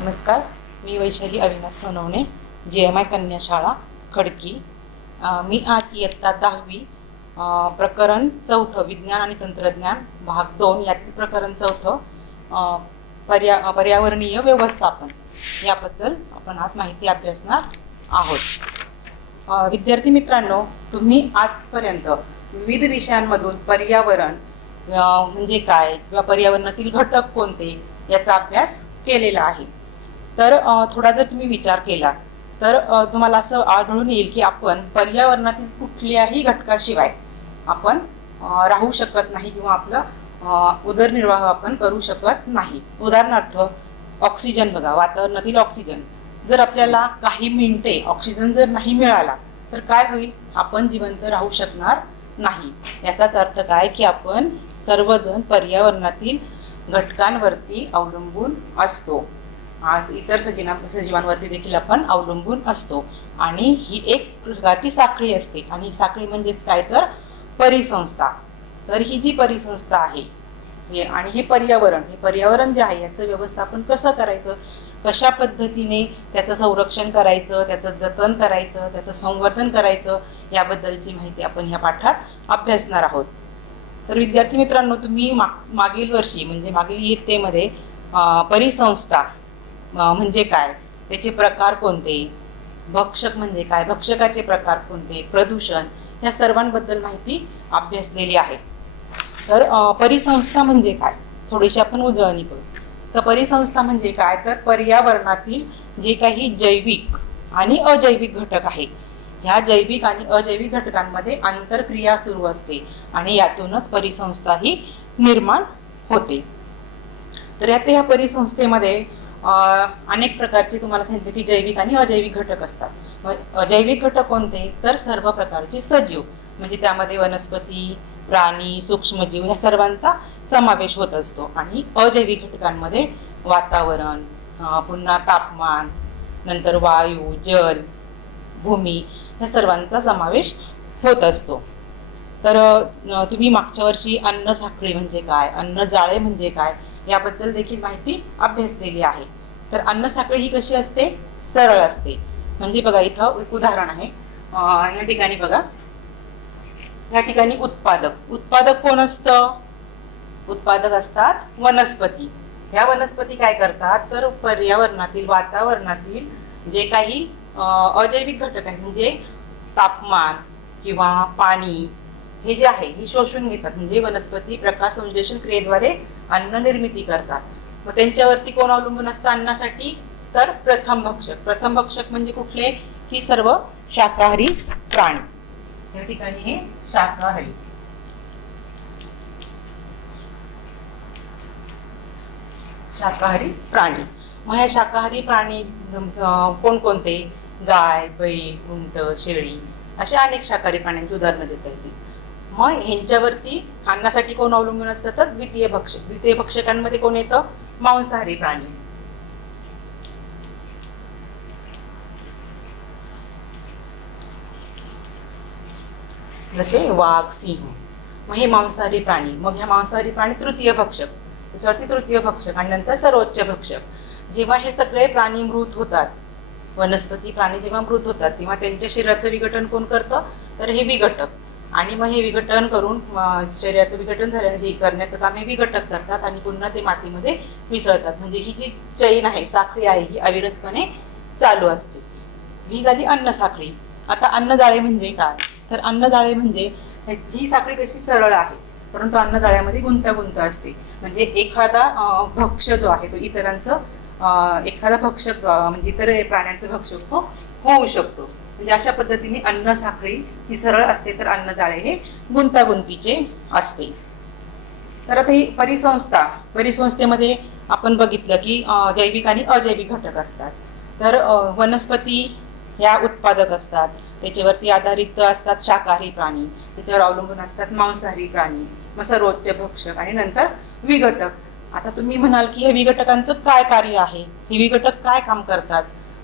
नमस्कार, मी वैशाली अविनाश सोनवणे, GMI कन्या शाळा खडकी। मी आज इयत्ता 10वी प्रकरण 4 विज्ञान आणि तंत्रज्ञान भाग 2 यातील प्रकरण 4 पर्यावरणीय व्यवस्थापन याबद्दल आपण आज माहिती अभ्यासणार आहोत। विद्यार्थी मित्रांनो, तुम्ही आजपर्यंत विविध विषयांमधून पर्यावरण म्हणजे काय किंवा पर्यावरणातील घटक कोणते याचा अभ्यास केलेला आहे। तर थोडा जर तुम्ही विचार केला तर तुम्हाला असं आढळून येईल की आपण पर्यावरणातील कुठल्याही घटकाशिवाय आपण राहू शकत नाही किंवा आपला उदरनिर्वाह आपण करू शकत नाही। उदाहरणार्थ ऑक्सिजन बघा, वातावरणातील ऑक्सिजन जर आपल्याला काही मिनिटे ऑक्सिजन जर नाही मिळाला तर काय होईल? आपण जिवंत राहू शकणार नाही। याचाच अर्थ काय की आपण सर्वजण पर्यावरणातील घटकांवरती अवलंबून असतो। आज इतर सजीवांवरती देखील आपण अवलंबून असतो आणि ही एक प्रकारची साखळी असते आणि ही साखळी म्हणजेच काय तर परिसंस्था। तर ही जी परिसंस्था आहे आणि हे पर्यावरण जे आहे याचं व्यवस्थापन कसं करायचं, कशा पद्धतीने त्याचं संरक्षण करायचं, त्याचं जतन करायचं, त्याचं संवर्धन करायचं याबद्दलची माहिती आपण ह्या पाठात अभ्यासणार आहोत। तर विद्यार्थी मित्रांनो, तुम्ही मागील वर्षी म्हणजे मागील इयत्तेमध्ये परिसंस्था म्हणजे काय, त्याचे प्रकार कोणते, भक्षक म्हणजे काय, भक्षकाचे प्रकार कोणते, प्रदूषण, ह्या सर्वांबद्दल माहिती अभ्यासलेली आहे। तर परिसंस्था म्हणजे काय थोडीशी आपण उजळणी करू। तर परिसंस्था म्हणजे काय तर पर्यावरणातील जे काही जैविक आणि अजैविक घटक आहे, ह्या जैविक आणि अजैविक घटकांमध्ये आंतरक्रिया सुरू असते आणि यातूनच परिसंस्था ही निर्माण होते। तर या परिसंस्थेमध्ये अनेक प्रकारचे तुम्हाला सांगितले की जैविक आणि अजैविक घटक असतात। जैविक घटक कोणते तर सर्व प्रकारचे सजीव, म्हणजे त्यामध्ये वनस्पती, प्राणी, सूक्ष्मजीव ह्या सर्वांचा समावेश होत असतो। आणि अजैविक घटकांमध्ये वातावरण, पुन्हा तापमान, नंतर वायू, जल, भूमी ह्या सर्वांचा समावेश होत असतो। तर तुम्ही मागच्या वर्षी अन्न साखळी म्हणजे काय, अन्न जाळे म्हणजे काय याबद्दल देखील माहिती अभ्यासलेली आहे। तर अन्न साखळी ही कशी असते? सरळ असते। म्हणजे बघा, इथं एक उदाहरण आहे, या ठिकाणी बघा, या ठिकाणी उत्पादक कोण असतं? उत्पादक असतात वनस्पती। ह्या वनस्पती काय करतात तर पर्यावरणातील वातावरणातील जे काही अजैविक घटक आहेत म्हणजे तापमान किंवा पाणी हे जे आहे हे शोषून घेतात। म्हणजे वनस्पती प्रकाश संश्लेषण क्रियेद्वारे अन्न निर्मिती करतात। मग त्यांच्यावरती कोण अवलंबून असतं अन्नासाठी तर प्रथम भक्षक म्हणजे कुठले की सर्व शाकाहारी प्राणी। या ठिकाणी हे शाकाहारी प्राणी। मग या शाकाहारी प्राणी कोणकोणते? गाय, बैल, उंट, शेळी असे अनेक शाकाहारी प्राण्यांची उदाहरणं देता येतील। मग ह्यांच्यावरती अन्नासाठी कोण अवलंबून असतं तर द्वितीय भक्षकांमध्ये कोण येतं? मांसाहारी प्राणी। जसे वाघ, सिंह, मग हे मांसाहारी प्राणी। मग ह्या मांसाहारी प्राणी तृतीय भक्षक आणि नंतर सर्वोच्च भक्षक। जेव्हा हे सगळे प्राणी मृत होतात, वनस्पती प्राणी जेव्हा मृत होतात तेव्हा त्यांच्या शरीराचं विघटन कोण करतं तर हे विघटक। आणि मग हे विघटन करून शरीराचं विघटन करण्याचं काम हे विघटक करतात आणि पुन्हा ते मातीमध्ये मिसळतात। म्हणजे ही जी चैन आहे, साखळी आहे, ही अविरतपणे चालू असते। ही झाली अन्न साखळी। आता अन्नजाळे म्हणजे काय तर अन्नजाळे म्हणजे ही साखळी कशी सरळ आहे परंतु अन्नजाळ्यामध्ये गुंतागुंत असते। म्हणजे एखादा भक्ष जो आहे तो एखादा भक्षक म्हणजे इतर प्राण्यांचं भक्षक होऊ शकतो। म्हणजे अशा पद्धतीने अन्न साखळी जी सरळ असते तर अन्नजाळे हे गुंतागुंतीचे असते। तर आता ही परिसंस्थेमध्ये आपण बघितलं की जैविक आणि अजैविक घटक असतात। तर वनस्पती ह्या उत्पादक असतात, त्याच्यावरती आधारित असतात शाकाहारी प्राणी, त्याच्यावर अवलंबून असतात मांसाहारी प्राणी, मग सर्वोच्च भक्षक आणि नंतर विघटक। आता तुम्ही म्हणाल की हे विघटकांचं काय कार्य आहे, हे विघटक काय काम करतात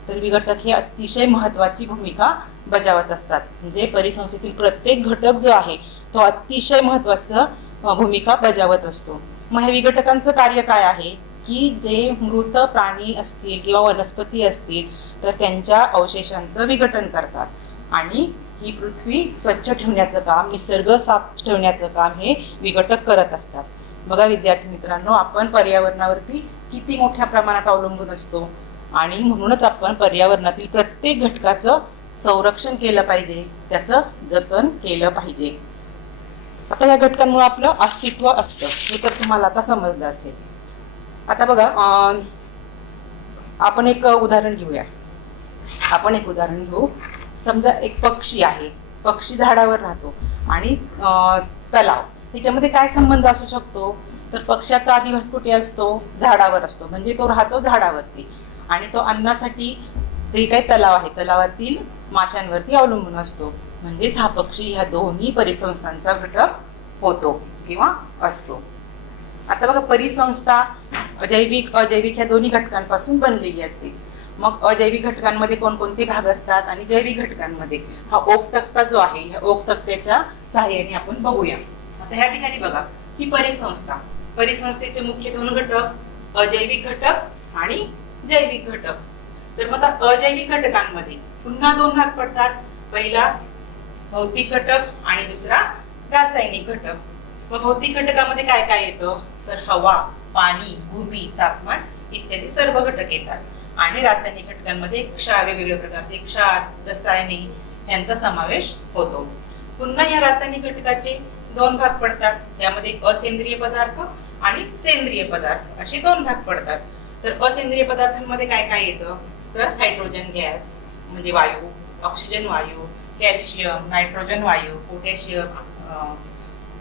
तर विघटक हे अतिशय महत्त्वाची भूमिका बजावत असतात। म्हणजे परिसंस्थेतील प्रत्येक घटक जो आहे तो अतिशय महत्त्वाचा भूमिका बजावत असतो। मग हे विघटकांचं कार्य काय आहे की जे मृत प्राणी असतील किंवा वनस्पती असतील तर त्यांच्या अवशेषांचं विघटन करतात आणि ही पृथ्वी स्वच्छ ठेवण्याचं काम, निसर्ग साफ ठेवण्याचं काम हे विघटक करत असतात. बघा विद्यार्थी मित्रांनो, आपण पर्यावरणावरती किती मोठ्या प्रमाणात अवलंबून असतो आणि म्हणूनच आपण पर्यावरणातील प्रत्येक घटकाचं संरक्षण केलं पाहिजे, त्याचं जतन केलं पाहिजे. आता या घटकांमुळे आपलं अस्तित्व असतं हे तर तुम्हाला आता समजलं असेल. आता बघा, आपण एक उदाहरण घेऊया. समजा एक पक्षी आहे, पक्षी झाडावर राहतो आणि तलाव, ह्याच्यामध्ये काय संबंध असू शकतो? तर पक्ष्याचा अधिवास कुठे असतो? झाडावर असतो, म्हणजे तो राहतो झाडावरती आणि तो अन्नासाठी ते काही तलाव आहे, तलावातील माशांवरती अवलंबून असतो. म्हणजेच हा पक्षी ह्या दोन्ही परिसंस्थांचा घटक होतो किंवा असतो. आता बघा, परिसंस्था जैविक अजैविक ह्या दोन्ही घटकांपासून बनलेली असते. मग अजैविक घटकांमध्ये कोणकोणते भाग असतात आणि जैविक घटकांमध्ये हा ओक तक्ता जो आहे, ह्या ओक तक्त्याच्या सहाय्याने आपण बघूया. आता ह्या ठिकाणी बघा, ही परिसंस्थेचे मुख्य दोन घटक, अजैविक घटक आणि जैविक घटक. तर मग आता अजैविक घटकांमध्ये पुन्हा दोन भाग पडतात. पहिला भौतिक घटक आणि दुसरा रासायनिक घटक. मग भौतिक घटकामध्ये काय काय येतं? तर हवा, पाणी, भूमी, तापमान इत्यादी सर्व घटक येतात आणि रासायनिक घटकांमध्ये वेगवेगळ्या प्रकारचे क्षार, रसायने यांचा समावेश होतो. पुन्हा या रासायनिक घटकाचे दोन भाग पडतात, ज्यामध्ये असेंद्रिय पदार्थ आणि सेंद्रिय पदार्थ असे दोन भाग पडतात. तर असेंद्रिय पदार्थांमध्ये काय काय येतं? तर हायड्रोजन गॅस म्हणजे वायू, ऑक्सिजन वायू, कॅल्शियम, नायट्रोजन वायू, पोटॅशियम,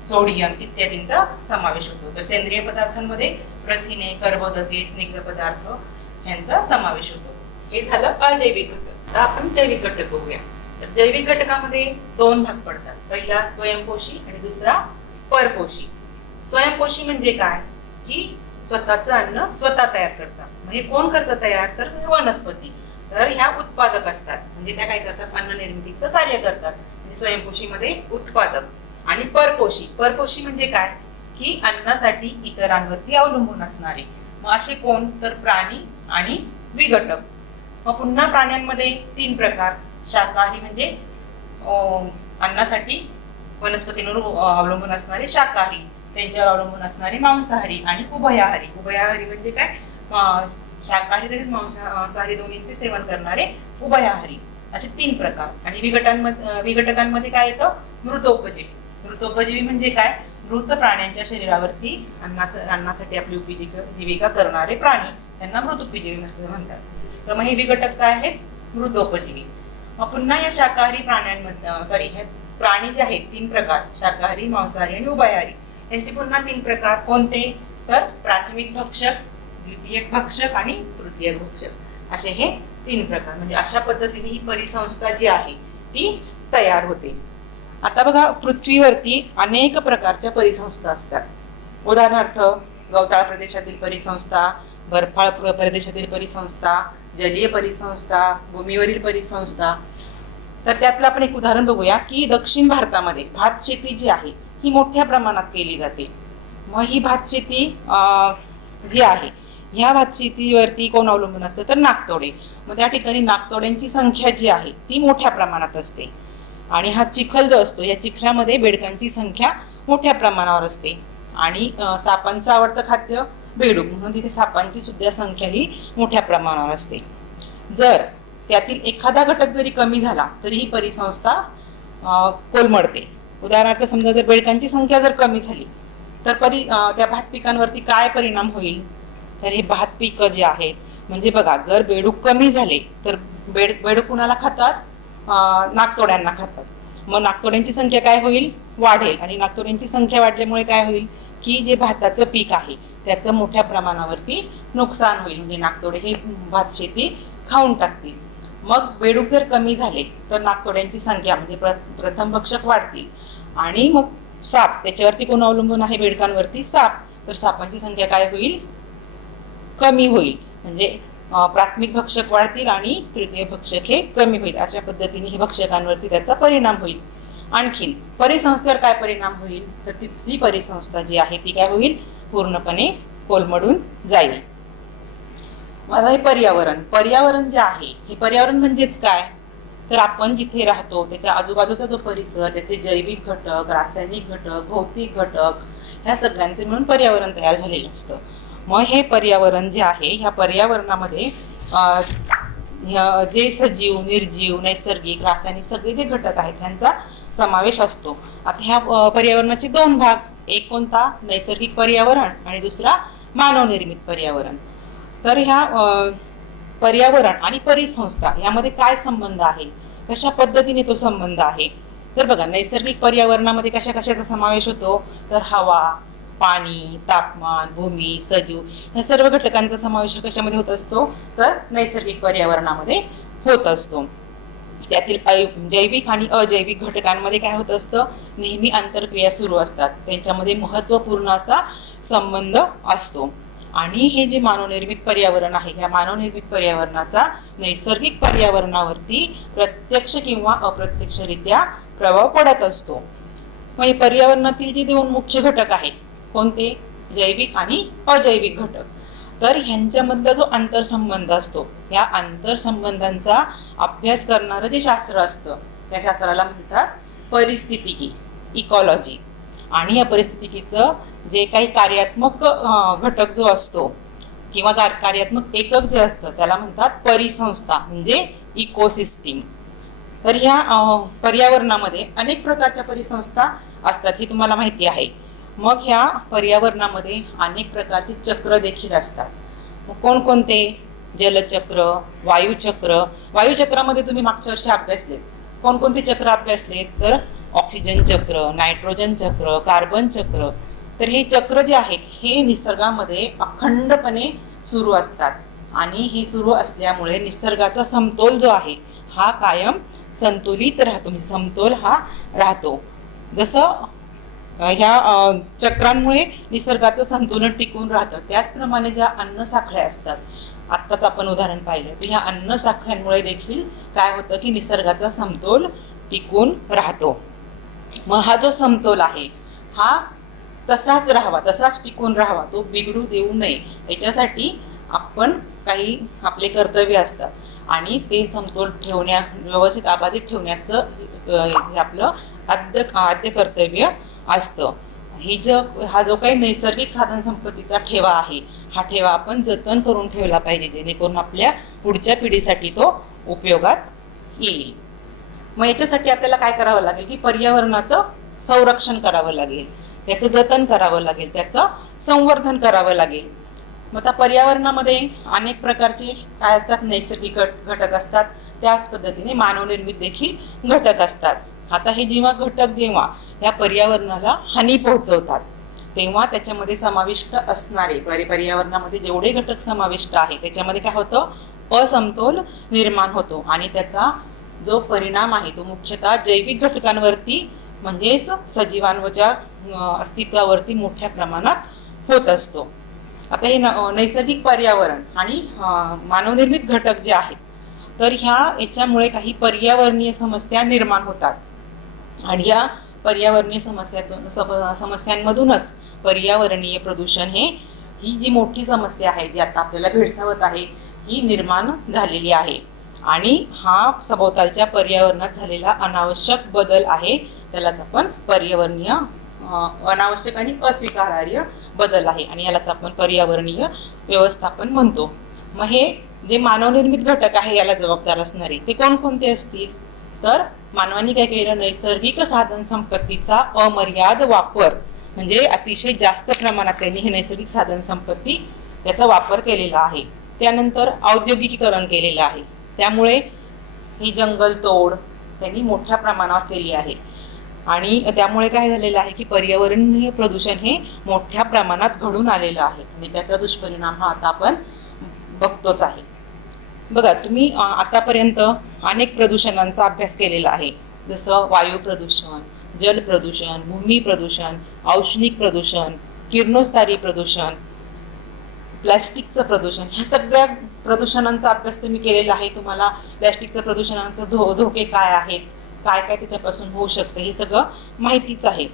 सोडियम इत्यादींचा समावेश होतो. तर सेंद्रिय पदार्थांमध्ये प्रथिने, कर्बोदके, स्निग्ध पदार्थ यांचा समावेश होतो. हे झालं अजैविक घटक. आता आपण जैविक घटक बघूया. तर जैविक घटकामध्ये दोन भाग पडतात. पहिला स्वयंपोषी आणि दुसरा परपोषी. स्वयंपोषी म्हणजे काय? की स्वतःचं अन्न स्वतः तयार करतात. म्हणजे कोण करतं तयार? तर वनस्पती. तर ह्या उत्पादक असतात, म्हणजे त्या काय करतात? अन्न निर्मितीचं कार्य करतात. म्हणजे स्वयंपोषी मध्ये उत्पादक. आणि परपोषी म्हणजे काय? की अन्नासाठी इतरांवरती अवलंबून असणारे. मग असे कोण? तर प्राणी आणि विघटक. मग पुन्हा प्राण्यांमध्ये तीन प्रकार. शाकाहारी म्हणजे अन्नासाठी वनस्पतींवर अवलंबून असणारे शाकाहारी, त्यांच्यावर अवलंबून असणारे मांसाहारी आणि उभयाहारी म्हणजे काय? शाकाहारी तसेच मांसाहारी दोन्हींचे सेवन करणारे उभयाहारी. असे तीन प्रकार. आणि विघटकांमध्ये काय येतं? मृतोपजीवी म्हणजे काय? मृत प्राण्यांच्या शरीरावरती अन्नासाठी आपली उपजीविका करणारे प्राणी, त्यांना मृतोपजीवी असे म्हणतात. तर मग हे विघटक काय आहेत? मृतोपजीवी. मग पुन्हा या शाकाहारी प्राण्यांमध्ये हे प्राणी जे आहेत तीन प्रकार, शाकाहारी, मांसाहारी आणि उभयहारी, यांचे पुन्हा तीन प्रकार. कोणते? तर प्राथमिक भक्षक, द्वितीयक भक्षक आणि तृतीयक भक्षक असे हे तीन प्रकार. म्हणजे अशा पद्धतीने ही परिसंस्था जी आहे ती तयार होते. आता बघा, पृथ्वीवरती अनेक प्रकारच्या परिसंस्था असतात. उदाहरणार्थ गवताळ प्रदेशातील परिसंस्था, बर्फाळ प्रदेशातील परिसंस्था, जलीय परिसंस्था, भूमीवरील परिसंस्था. तर त्यातलं आपण एक उदाहरण बघूया की दक्षिण भारतामध्ये भात शेती जी आहे ही मोठ्या प्रमाणात केली जाते. मग ही भात शेती जी आहे, ह्या भात शेतीवरती कोण अवलंबून असतं? तर नागतोडे. मग त्या ठिकाणी नागतोड्यांची संख्या जी आहे ती मोठ्या प्रमाणात असते. आणि हा चिखल जो असतो, या चिखलामध्ये बेडकांची संख्या मोठ्या प्रमाणावर असते. आणि सापांचं आवडतं खाद्य बेडूक, म्हणून तिथे सापांची सुद्धा संख्या ही मोठ्या प्रमाणावर असते. जर त्यातील एखादा घटक जरी कमी झाला तरी ही परिसंस्था कोलमडते. उदाहरणार्थ समजा जर बेडकांची संख्या जर कमी झाली तर त्या भात पिकांवरती काय परिणाम होईल? तर हे भात पिकं जे आहेत, म्हणजे बघा, जर बेडूक कमी झाले तर बेडूक कुणाला खातात? नागतोड्यांना खातात. मग नागतोड्यांची संख्या काय होईल? वाढेल. आणि नागतोड्यांची संख्या वाढल्यामुळे काय होईल? की जे भाताचं पीक आहे त्याचं मोठ्या प्रमाणावरती नुकसान होईल. म्हणजे नागतोडे हे भात शेती खाऊन टाकतील. मग बेडूक जर कमी झाले तर नागतोड्यांची संख्या म्हणजे प्रथम भक्षक वाढतील. आणि मग साप, त्याच्यावरती कोण अवलंबून आहे? बेडकांवरती साप. तर सापांची संख्या काय होईल? कमी होईल. म्हणजे प्राथमिक भक्षक वाढतील आणि तृतीय भक्षक हे कमी होईल. अशा पद्धतीने हे भक्षकांवरती त्याचा परिणाम होईल. आणखीन परिसंस्थेवर काय परिणाम होईल? तर तिथली परिसंस्था जी आहे ती काय होईल? पूर्णपणे कोलमडून जाईल. आता हे पर्यावरण जे आहे, हे पर्यावरण म्हणजेच काय, तर आपण जिथे राहतो त्याच्या आजूबाजूचा जो परिसर, त्याचे जैविक घटक, रासायनिक घटक, भौतिक घटक, ह्या सगळ्यांचे मिळून पर्यावरण तयार झालेलं असतं. मग हे पर्यावरण जे आहे, ह्या पर्यावरणामध्ये जे सजीव, निर्जीव, नैसर्गिक, रासायनिक सगळे जे घटक आहेत त्यांचा समावेश असतो. आता ह्या पर्यावरणाचे दोन भाग, एक कोणता, नैसर्गिक पर्यावरण, आणि दुसरा मानवनिर्मित पर्यावरण. तर ह्या पर्यावरण आणि परिसंस्था यामध्ये काय संबंध आहे, कशा पद्धतीने तो संबंध आहे, तर बघा, नैसर्गिक पर्यावरणामध्ये कशा कशाचा समावेश होतो, तर हवा, पाणी, तापमान, भूमी, सजीव, ह्या सर्व घटकांचा समावेश कशामध्ये होत असतो, तर नैसर्गिक पर्यावरणामध्ये होत असतो. त्यातील जैविक आणि अजैविक घटकांमध्ये काय होत असतं, नेहमी आंतरक्रिया सुरू असतात, त्यांच्यामध्ये महत्त्वपूर्ण असा संबंध असतो. आणि हे जे मानवनिर्मित पर्यावरण आहे, ह्या मानवनिर्मित पर्यावरणाचा नैसर्गिक पर्यावरणावरती प्रत्यक्ष किंवा अप्रत्यक्षरित्या प्रभाव पडत असतो. मग हे पर्यावरणातील जे दोन मुख्य घटक आहेत, कोणते, जैविक आणि अजैविक घटक, तर ह्यांच्यामधला जो आंतरसंबंध असतो, या आंतरसंबंधांचा अभ्यास करणारं जे शास्त्र असतं त्या शास्त्राला म्हणतात परिस्थितिकी, इकॉलॉजी. आणि या परिस्थितिकीचं जे काही कार्यात्मक घटक जो असतो किंवा कार्यात्मक एकक जे असतं त्याला म्हणतात परिसंस्था, म्हणजे इकोसिस्टीम. तर ह्या पर्यावरणामध्ये अनेक प्रकारच्या परिसंस्था असतात, हे तुम्हाला माहिती आहे. मग ह्या पर्यावरणामध्ये अनेक प्रकारचे चक्र देखील असतात. मग कोणकोणते, जलचक्र, वायुचक्र. वायुचक्रामध्ये तुम्ही मागच्या वर्षी अभ्यासलेत. कोणकोणते चक्र अभ्यासलेत, तर ऑक्सिजन चक्र, नायट्रोजन चक्र, कार्बन चक्र. तर हे चक्र जे आहेत हे निसर्गामध्ये अखंडपणे सुरू असतात, आणि हे सुरू असल्यामुळे निसर्गाचा समतोल जो आहे हा कायम संतुलित राहतो, म्हणजे समतोल हा राहतो. जसं ह्या चक्रांमुळे निसर्गाचं संतुलन टिकून राहतं, त्याचप्रमाणे ज्या अन्नसाखळ्या असतात, आत्ताच आपण उदाहरण पाहिलं, तर ह्या अन्नसाखळ्यांमुळे देखील काय होतं की निसर्गाचा समतोल टिकून राहतो. मग हा जो समतोल आहे हा तसाच राहावा, तसाच टिकून राहावा, तो बिघडू देऊ नये, याच्यासाठी आपण काही आपले कर्तव्य असतात, आणि ते समतोल व्यवस्थित अबाधित ठेवण्याचं आपलं आद्य कर्तव्य असतं. हा जो काही नैसर्गिक साधन संपत्तीचा ठेवा आहे, हा ठेवा आपण जतन करून ठेवला पाहिजे, जेणेकरून आपल्या पुढच्या पिढीसाठी तो उपयोगात येईल. मग याच्यासाठी आपल्याला काय करावं लागेल की पर्यावरणाचं संरक्षण करावं लागेल, त्याचं जतन करावं लागेल, त्याचं संवर्धन करावं लागेल. मग आता पर्यावरणामध्ये अनेक प्रकारचे काय असतात, नैसर्गिक घटक असतात, त्याच पद्धतीने मानवनिर्मित देखील घटक असतात. आता हे जेव्हा या पर्यावरणाला हानी पोहोचवतात, तेव्हा त्याच्यामध्ये समाविष्ट असणारे पर्यावरणामध्ये जेवढे घटक समाविष्ट आहे त्याच्यामध्ये काय होतं, असमतोल निर्माण होतो, आणि त्याचा जो परिणाम आहे तो मुख्यतः जैविक घटकांवरती, म्हणजेच सजीवांच्या अस्तित्वावरती मोठ्या प्रमाणात होत असतो. आता हे नैसर्गिक पर्यावरण आणि मानवनिर्मित घटक जे आहेत, तर याच्यामुळे काही पर्यावरणीय समस्या निर्माण होतात, आणि या पर्यावरणीय समस्यांमधूनच पर्यावरणीय प्रदूषण ही जी मोठी समस्या आहे, जी आता आपल्याला भेडसावत आहे, ही निर्माण झालेली आहे. आणि हा सभोवतालच्या पर्यावरणात झालेला अनावश्यक बदल आहे, त्यालाच आपण पर्यावरणीय अनावश्यक आणि अस्वीकार्य बदल आहे, आणि यालाच आपण पर्यावरणीय व्यवस्थापन म्हणतो. मग हे जे मानवनिर्मित घटक आहे याला जबाबदार असणारे ते कोणकोणते असतील, तर मानवाने काय केलं, नैसर्गिक साधन संपत्तीचा अमर्याद वापर, म्हणजे अतिशय जास्त प्रमाणात त्यांनी हे नैसर्गिक साधन संपत्ती त्याचा वापर केलेला आहे. त्यानंतर औद्योगिकीकरण केलेलं आहे, त्यामुळे ही जंगलतोड त्यांनी मोठ्या प्रमाणावर केली आहे, आणि त्यामुळे काय झालेलं आहे की पर्यावरणीय प्रदूषण हे मोठ्या प्रमाणात घडून आलेलं आहे, आणि त्याचा दुष्परिणाम हा आता आपण बघतोच आहे. बघा, तुम्ही आतापर्यंत अनेक प्रदूषणांचा अभ्यास केलेला आहे, जसं वायू प्रदूषण, जल प्रदूषण, भूमी प्रदूषण, औष्णिक प्रदूषण, किरणोत्सारी प्रदूषण, प्लॅस्टिकचं प्रदूषण. ह्या सगळ्या प्रदूषणांचा अभ्यास तुम्ही केलेला आहे. तुम्हाला प्लॅस्टिकचं प्रदूषणांचं धोके काय आहेत, काय काय त्याच्यापासून होऊ शकतं, हे सगळं माहितीच आहे.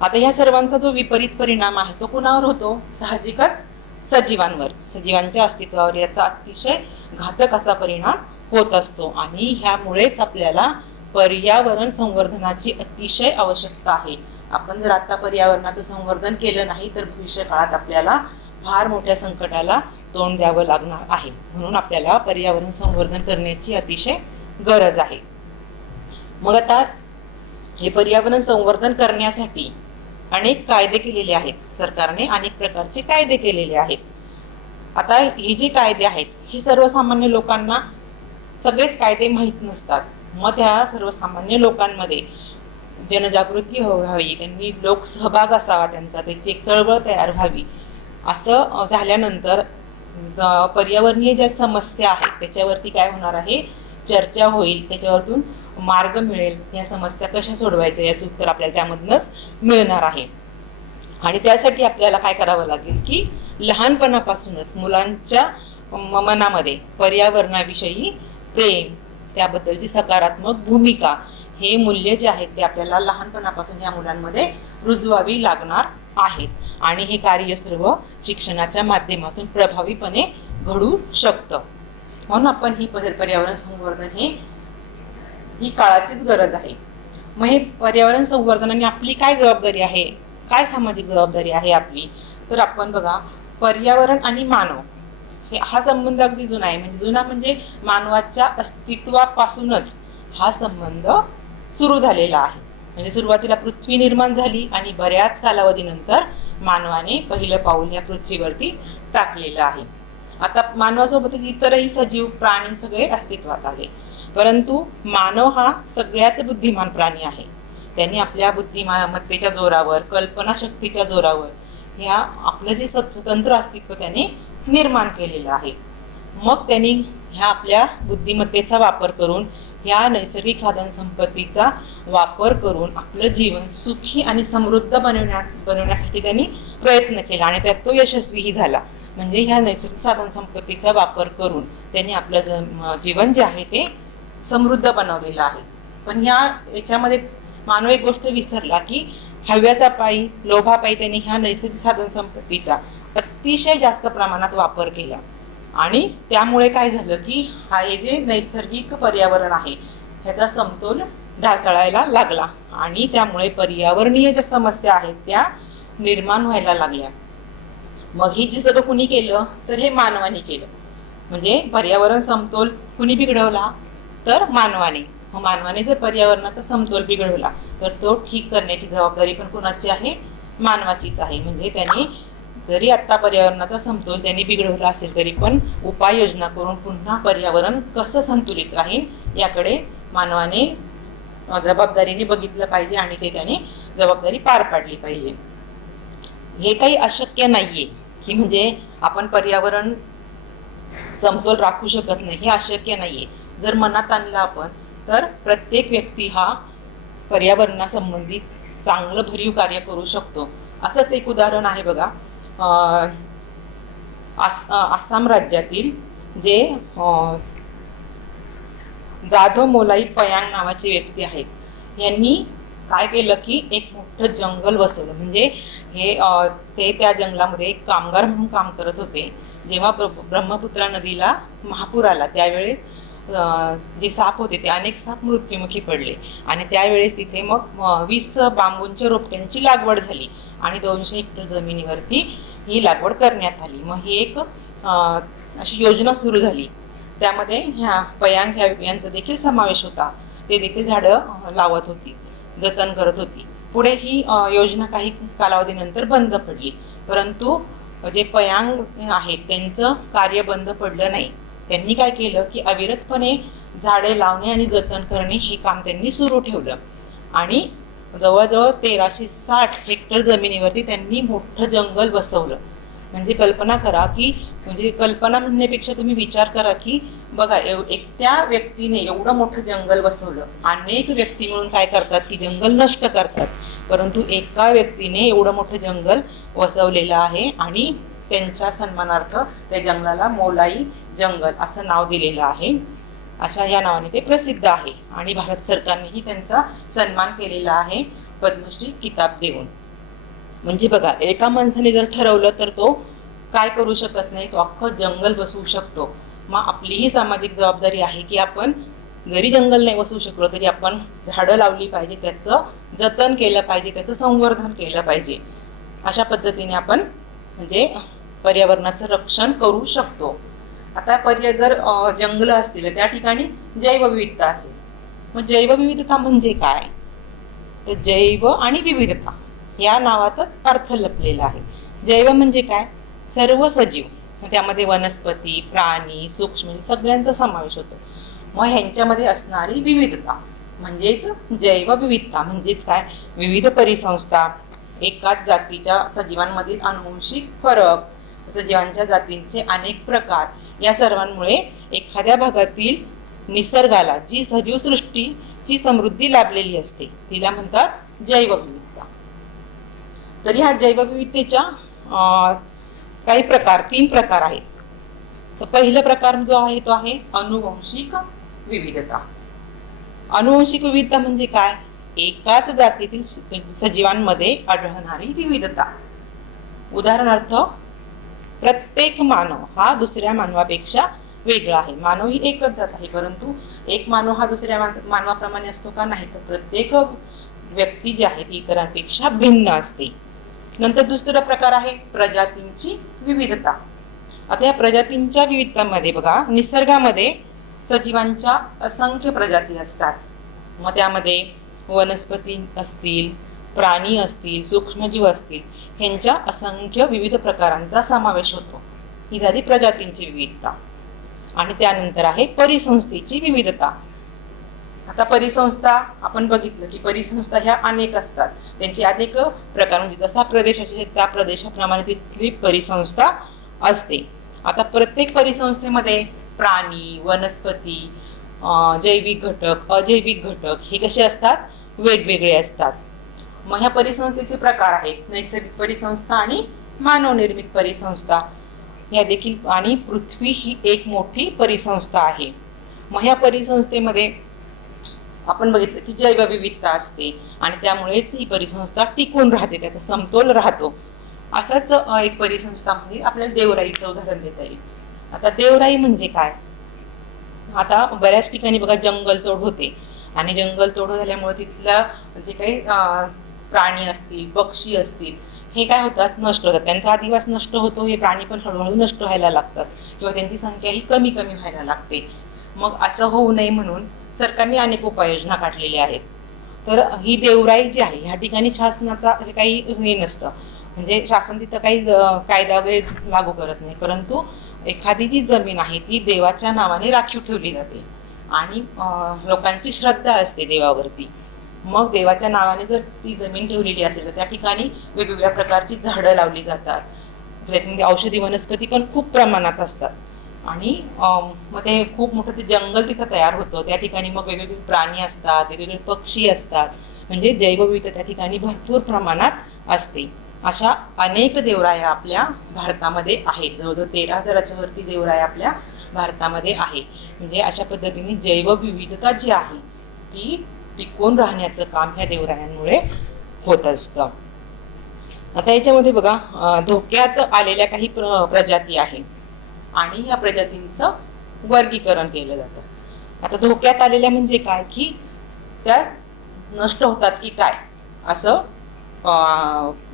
आता ह्या सर्वांचा जो विपरीत परिणाम आहे तो कुणावर होतो, साहजिकच सजीवांवर, सजीवांच्या अस्तित्वावर याचा अतिशय घातक असा परिणाम होत असतो. आणि ह्यामुळेच आपल्याला पर्यावरण संवर्धनाची अतिशय आवश्यकता आहे. आपण जर आता पर्यावरणाचं संवर्धन केलं नाही तर भविष्य काळात आपल्याला फार मोठ्या संकटाला तोंड द्यावं लागणार आहे. म्हणून आपल्याला पर्यावरण संवर्धन करण्याची अतिशय गरज आहे. मग आता हे पर्यावरण संवर्धन करण्यासाठी अनेक कायदे केलेले आहेत. सरकारने अनेक प्रकारचे कायदे केलेले आहेत. आता हे जे कायदे आहेत हे सर्वसामान्य लोकांना सगळेच कायदे माहीत नसतात. मग त्या सर्वसामान्य लोकांमध्ये जनजागृती व्हावी, त्यांनी लोकसहभाग असावा, त्यांची एक चळवळ तयार व्हावी. असं झाल्यानंतर पर्यावरणीय ज्या समस्या आहेत त्याच्यावरती काय होणार आहे, चर्चा होईल, त्याच्यावरतून मार्ग मिळेल. या समस्या कशा सोडवायच्या याचं उत्तर आपल्याला त्यामधूनच मिळणार आहे. आणि त्यासाठी आपल्याला काय करावं लागेल की लहानपणापासूनच मुलांच्या मनामध्ये पर्यावरणाविषयी प्रेम, त्याबद्दलची सकारात्मक भूमिका, हे मूल्य जे आहेत ते आपल्याला लहानपणापासून या मुलांमध्ये रुजवावी लागणार आहेत. आणि हे कार्य सर्व शिक्षणाच्या माध्यमातून प्रभावीपणे घडू शकतं. म्हणून आपण ही पर्यावरण संवर्धन ही काळाचीच गरज आहे. मग हे पर्यावरण संवर्धनाने आपली काय जबाबदारी आहे, काय सामाजिक जबाबदारी आहे आपली, तर आपण बघा पर्यावरण आणि मानव हा संबंध अगदी जुना आहे. म्हणजे जुना म्हणजे मानवाच्या अस्तित्वापासूनच हा संबंध सुरू झालेला आहे. म्हणजे सुरुवातीला पृथ्वी निर्माण झाली आणि बऱ्याच कालावधीनंतर मानवाने पहिलं पाऊल या पृथ्वीवरती टाकलेलं आहे. आता मानवासोबतच इतरही सजीव प्राणी सगळे अस्तित्वात आले, परंतु मानव हा सगळ्यात बुद्धिमान प्राणी आहे. त्यांनी आपल्या बुद्धिमत्तेच्या जोरावर, कल्पनाशक्तीच्या जोरावर ह्या आपलं जे स्वतंत्र अस्तित्व त्याने निर्माण केलेलं आहे. मग त्यांनी ह्या आपल्या बुद्धिमत्तेचा वापर करून, ह्या नैसर्गिक साधन संपत्तीचा वापर करून आपलं जीवन सुखी आणि समृद्ध बनवण्यासाठी त्यांनी प्रयत्न केला आणि त्यात तो यशस्वीही झाला. म्हणजे ह्या नैसर्गिक साधन संपत्तीचा वापर करून त्यांनी आपलं जीवन जे आहे ते समृद्ध बनवलेलं आहे. पण याच्यामध्ये मानव एक गोष्ट विसरला की हव्याचा पायी, लोभापायी त्यांनी ह्या नैसर्गिक साधन संपत्तीचा अतिशय जास्त प्रमाणात वापर केला. आणि त्यामुळे काय झालं की हे जे नैसर्गिक पर्यावरण आहे ह्याचा समतोल ढासळायला लागला आणि त्यामुळे पर्यावरणीय ज्या समस्या आहेत त्या निर्माण व्हायला लागल्या. मग ही जी सगळं कुणी केलं तर हे मानवाने केलं. म्हणजे पर्यावरण समतोल कुणी बिघडवला तर मानवाने. मग मानवाने जर पर्यावरणाचा समतोल बिघडवला तर तो ठीक करण्याची जबाबदारी पण कुणाची आहे, मानवाचीच आहे. म्हणजे त्यांनी जरी आत्ता पर्यावरणाचा समतोल त्यांनी बिघडवला असेल तरी पण उपाययोजना करून पुन्हा पर्यावरण कसं संतुलित राहील याकडे मानवाने जबाबदारीने बघितलं पाहिजे आणि ते त्याने जबाबदारी पार पाडली पाहिजे. हे काही अशक्य नाहीये की म्हणजे आपण पर्यावरण समतोल राखू शकत नाही, हे अशक्य नाहीये. जर मनात आणलं आपण तर प्रत्येक व्यक्ती हा पर्यावरणासंबंधित चांगलं भरीव कार्य करू शकतो. असंच एक उदाहरण आहे बघा, आसाम राज्यातील जे जाधव मोलाई पयांग नावाचे व्यक्ती आहेत, यांनी काय केलं की एक मोठं जंगल वसवलं. म्हणजे ते त्या जंगलामध्ये कामगार म्हणून काम करत होते. जेव्हा ब्रह्मपुत्रा नदीला महापूर आला त्यावेळेस जे साप होते ते अनेक साप मृत्युमुखी पडले आणि त्यावेळेस तिथे मग 20 बांबूंच्या रोपट्यांची लागवड झाली आणि 200 हेक्टर जमिनीवरती ही लागवड करण्यात आली. मग ही एक अशी योजना सुरू झाली. त्यामध्ये ह्या पयांग यांचा देखील समावेश होता. ते देखील झाडं लावत होती, जतन करत होती. पुढे ही योजना काही कालावधीनंतर बंद पडली, परंतु जे पयांग आहेत त्यांचं कार्य बंद पडलं नाही. त्यांनी काय केलं की अविरतपणे झाडे लावणे आणि जतन करणे हे काम त्यांनी सुरू ठेवलं आणि जवळजवळ 1360 हेक्टर जमिनीवरती त्यांनी मोठं जंगल बसवलं. म्हणजे कल्पना करा की, म्हणजे कल्पना म्हणण्यापेक्षा तुम्ही विचार करा की बघा एकट्या व्यक्तीने एवढं मोठं जंगल बसवलं. अनेक व्यक्ती मिळून काय करतात की जंगल नष्ट करतात, परंतु एका व्यक्तीने एवढं मोठं जंगल वसवलेलं आहे आणि त्यांच्या सन्मानार्थ त्या जंगलाला मोलाई जंगल असं नाव दिलेलं आहे. अशा या नावाने ते प्रसिद्ध आहे आणि भारत सरकारनेही त्यांचा सन्मान केलेला आहे पद्मश्री किताब देऊन. म्हणजे बघा एका माणसाने जर ठरवलं तर तो काय करू शकत नाही, तो अख्खं जंगल बसवू शकतो. मग आपलीही सामाजिक जबाबदारी आहे की आपण जरी जंगल नाही बसवू शकलो तरी आपण झाडं लावली पाहिजे, त्याचं जतन केलं पाहिजे, त्याचं संवर्धन केलं पाहिजे. अशा पद्धतीने आपण म्हणजे पर्यावरणाचं रक्षण करू शकतो. आता जर जंगलं असतील त्या ठिकाणी जैवविविधता असेल. मग जैवविविधता म्हणजे काय, तर जैव आणि विविधता या नावातच अर्थ लपलेला आहे. जैव म्हणजे काय, सर्व सजीव, त्यामध्ये वनस्पती, प्राणी, सूक्ष्म सगळ्यांचा समावेश होतो. मग ह्यांच्यामध्ये असणारी विविधता म्हणजेच जैवविविधता म्हणजेच काय, विविध परिसंस्था, एकाच जातीच्या सजीवांमधील आनुवंशिक फरक, सजीवांच्या जातींचे अनेक प्रकार, या सर्वांमुळे एखाद्या भागातील निसर्गाला जी सजीवसृष्टीची समृद्धी लाभलेली असते तिला म्हणतात जैवविविधता. तरी ह्या जैवविविधतेच्या काही प्रकार, 3 प्रकार आहेत. तर पहिला प्रकार जो आहे तो आहे अनुवंशिक विविधता. अनुवंशिक विविधता म्हणजे काय, एकाच जातीतील सजीवांमध्ये आढळणारी विविधता. उदाहरणार्थ, प्रत्येक मानव हा दुसऱ्या मानवापेक्षा वेगळा आहे. मानव ही एकच जात आहे, परंतु एक मानव हा दुसऱ्या मानवाप्रमाणे असतो का, नाही, तर प्रत्येक व्यक्ती जी आहे ती इतरांपेक्षा भिन्न असते. नंतर दुसरा प्रकार आहे प्रजातींची विविधता. आता या प्रजातींच्या विविधतामध्ये बघा, निसर्गामध्ये सजीवांच्या असंख्य प्रजाती असतात. मग त्यामध्ये वनस्पती असतील, प्राणी असतील, सूक्ष्मजीव असतील, ह्यांच्या असंख्य विविध प्रकारांचा समावेश होतो. ही झाली प्रजातींची विविधता. आणि त्यानंतर आहे परिसंस्थेची विविधता. आता परिसंस्था आपण बघितलं की परिसंस्था ह्या अनेक असतात, त्यांचे अनेक प्रकार, म्हणजे जसा प्रदेश असेल त्या प्रदेशाप्रमाणे तिथली परिसंस्था असते. आता प्रत्येक परिसंस्थेमध्ये प्राणी, वनस्पती, जैविक घटक, अजैविक घटक हे कसे असतात, वेगवेगळे असतात. मग ह्या परिसंस्थेचे प्रकार आहेत नैसर्गिक परिसंस्था आणि मानवनिर्मित परिसंस्था ह्या देखील. आणि पृथ्वी ही एक मोठी परिसंस्था आहे. मग ह्या परिसंस्थेमध्ये आपण बघितलं की जैवविविधता असते आणि त्यामुळेच ही परिसंस्था टिकून राहते, त्याचा समतोल राहतो. असाच एक परिसंस्था म्हणजे आपल्याला देवराईचं उदाहरण देता येईल. आता देवराई म्हणजे काय, आता बऱ्याच ठिकाणी बघा जंगलतोड होते आणि जंगलतोड झाल्यामुळे तिथल्या जे काही प्राणी असतील, पक्षी असतील, हे काय होतात, नष्ट होतात. त्यांचा अधिवास नष्ट होतो, हे प्राणी पण हळूहळू नष्ट व्हायला लागतात किंवा त्यांची संख्या ही कमी कमी व्हायला लागते. मग असं होऊ नये म्हणून सरकारने अनेक उपाययोजना काढलेल्या आहेत. तर ही देवराई जी आहे ह्या ठिकाणी शासनाचा काही हे नसतं, म्हणजे शासन तिथं काही कायदा वगैरे लागू करत नाही, परंतु एखादी जी जमीन आहे ती देवाच्या नावाने राखीव ठेवली जाते आणि लोकांची श्रद्धा असते देवावरती. मग देवाच्या नावाने जर ती जमीन ठेवलेली असेल तर त्या ठिकाणी वेगवेगळ्या प्रकारची झाडं लावली जातात. त्याच्यामध्ये औषधी वनस्पती पण खूप प्रमाणात असतात आणि मग ते खूप मोठं ते जंगल तिथं तयार होतं. त्या ठिकाणी मग वेगवेगळे प्राणी असतात, वेगवेगळे पक्षी असतात, म्हणजे जैवविविधता त्या ठिकाणी भरपूर प्रमाणात असते. अशा अनेक देवराया आपल्या भारतामध्ये आहेत. जवळजवळ 13,000च्या वरती देवराया आपल्या भारतामध्ये आहे. म्हणजे अशा पद्धतीने जैवविविधता जी आहे ती टिकून राहण्याचं काम ह्या देवरायांमुळे होत असतं. आता याच्यामध्ये बघा धोक्यात आलेल्या काही प्रजाती आहेत आणि या प्रजातींचं वर्गीकरण केलं जातं. आता धोक्यात आलेल्या म्हणजे काय, की त्या नष्ट होतात की काय असं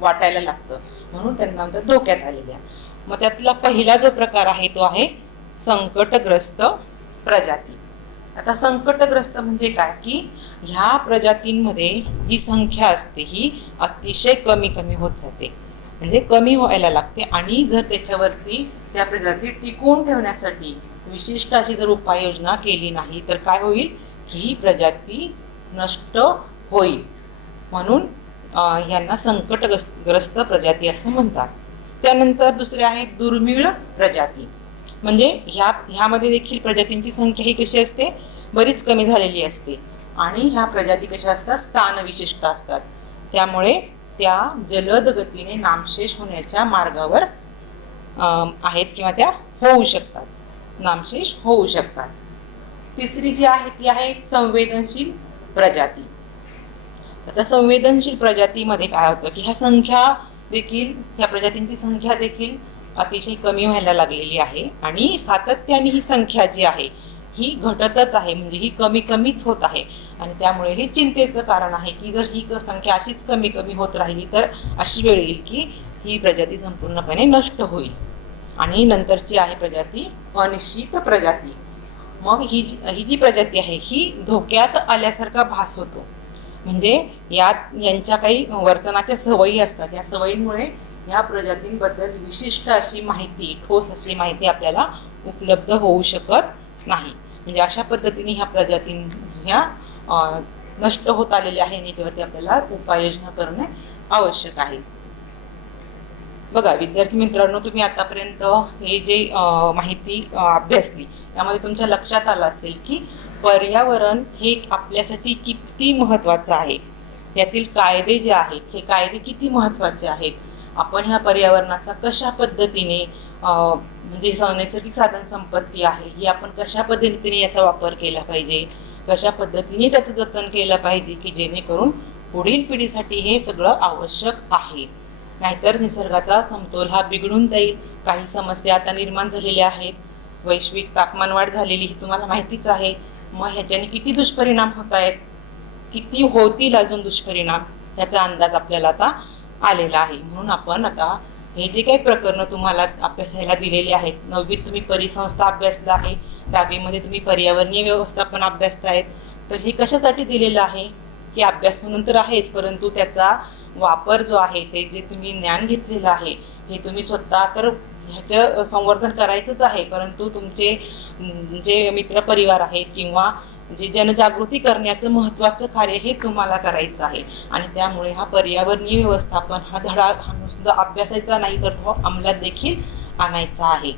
वाटायला लागतं, म्हणून त्यांना म्हणतात धोक्यात आलेल्या. मग त्यातला पहिला जो प्रकार आहे तो आहे संकटग्रस्त प्रजाती. आता संकटग्रस्त म्हणजे काय, की ह्या प्रजातींमध्ये जी संख्या असते ही अतिशय कमी कमी होत जाते, म्हणजे कमी व्हायला लागते. आणि जर त्याच्यावरती त्या प्रजाती टिकवून ठेवण्यासाठी विशिष्ट अशी जर उपाययोजना केली नाही तर काय होईल, की ही प्रजाती नष्ट होईल. म्हणून ह्यांना संकटग्रस्त प्रजाती असं म्हणतात. त्यानंतर दुसरे आहेत दुर्मिळ प्रजाती. म्हणजे ह्यामध्ये देखील प्रजातींची संख्या ही कशी असते, बरीच कमी झालेली असते आणि ह्या प्रजाती कशा असतात, स्थानविशिष्ट असतात. त्यामुळे त्या जलद गतीने नामशेष होण्याच्या मार्गावर आहेत किंवा त्या होऊ शकतात, नामशेष होऊ शकतात. तिसरी जी आहे ती आहे संवेदनशील प्रजाती. आता संवेदनशील प्रजातीमध्ये काय होतं, की ह्या प्रजातींची संख्या देखील अतिशय कमी व्हायला लागलेली आहे आणि सातत्याने ही संख्या जी आहे ही घटतच आहे, म्हणजे ही कमीच होत आहे. आणि त्यामुळे हे चिंतेचं कारण आहे की जर ही संख्या अशीच कमी होत राहिली तर अशी वेळ येईल की ही प्रजाती संपूर्णपणे नष्ट होईल. आणि नंतरची आहे प्रजाती अनिश्चित प्रजाती. मग ही जी प्रजाती आहे ही धोक्यात आल्यासारखा भास होतो. म्हणजे यांच्या काही वर्तनाच्या सवयी असतात. या सवयींमुळे या प्रजातींबद्दल विशिष्ट अशी माहिती, ठोस अशी माहिती आपल्याला उपलब्ध होऊ शकत नाही. म्हणजे अशा पद्धतीने ह्या प्रजाती नष्ट होत आलेल्या आहे आणि याच्यावरती आपल्याला उपाययोजना करणे आवश्यक आहे. बघा विद्यार्थी मित्रांनो, तुम्ही आतापर्यंत हे जे माहिती अभ्यासली यामध्ये तुमच्या लक्षात आलं असेल की पर्यावरण हे आपल्यासाठी किती महत्त्वाचं आहे. यातील कायदे जे आहेत हे कायदे किती महत्त्वाचे आहेत. आपण ह्या पर्यावरणाचा कशा पद्धतीने म्हणजे नैसर्गिक साधन संपत्ती आहे ही आपण कशा पद्धतीने याचा वापर केला पाहिजे, कशा पद्धतीने त्याचं जतन केलं पाहिजे की जेणेकरून पुढील पिढीसाठी हे सगळं आवश्यक आहे. नाहीतर निसर्गाचा समतोल हा बिघडून जाईल. काही समस्या आता निर्माण झालेल्या आहेत. वैश्विक तापमानवाढ झालेली ही तुम्हाला माहितीच आहे. मग ह्याच्याने किती दुष्परिणाम होत आहेत, किती होतील अजून दुष्परिणाम याचा अंदाज आपल्याला आता आलेला आहे. म्हणून आपण आता हे जे काही प्रकरणं तुम्हाला अभ्यासायला दिलेली आहेत, 9वीत तुम्ही परिसंस्था अभ्यासला आहे, 10वीमध्ये तुम्ही पर्यावरणीय व्यवस्थापन अभ्यासतायत, तर हे कशासाठी दिलेलं आहे की अभ्यास म्हणून तर आहेच, परंतु त्याचा वापर जो आहे ते जे तुम्ही ज्ञान घेतलेलं आहे हे तुम्ही स्वतः तर ह्याचं संवर्धन करायचंच आहे, परंतु तुमचे जे मित्रपरिवार आहेत किंवा जे जनजागृती करण्याचं महत्त्वाचं कार्य हे तुम्हाला करायचं आहे. आणि त्यामुळे हा पर्यावरणीय व्यवस्थापन हा धडा हा नुसता अभ्यासायचा नाही तर तो अंमलात देखील आणायचा आहे.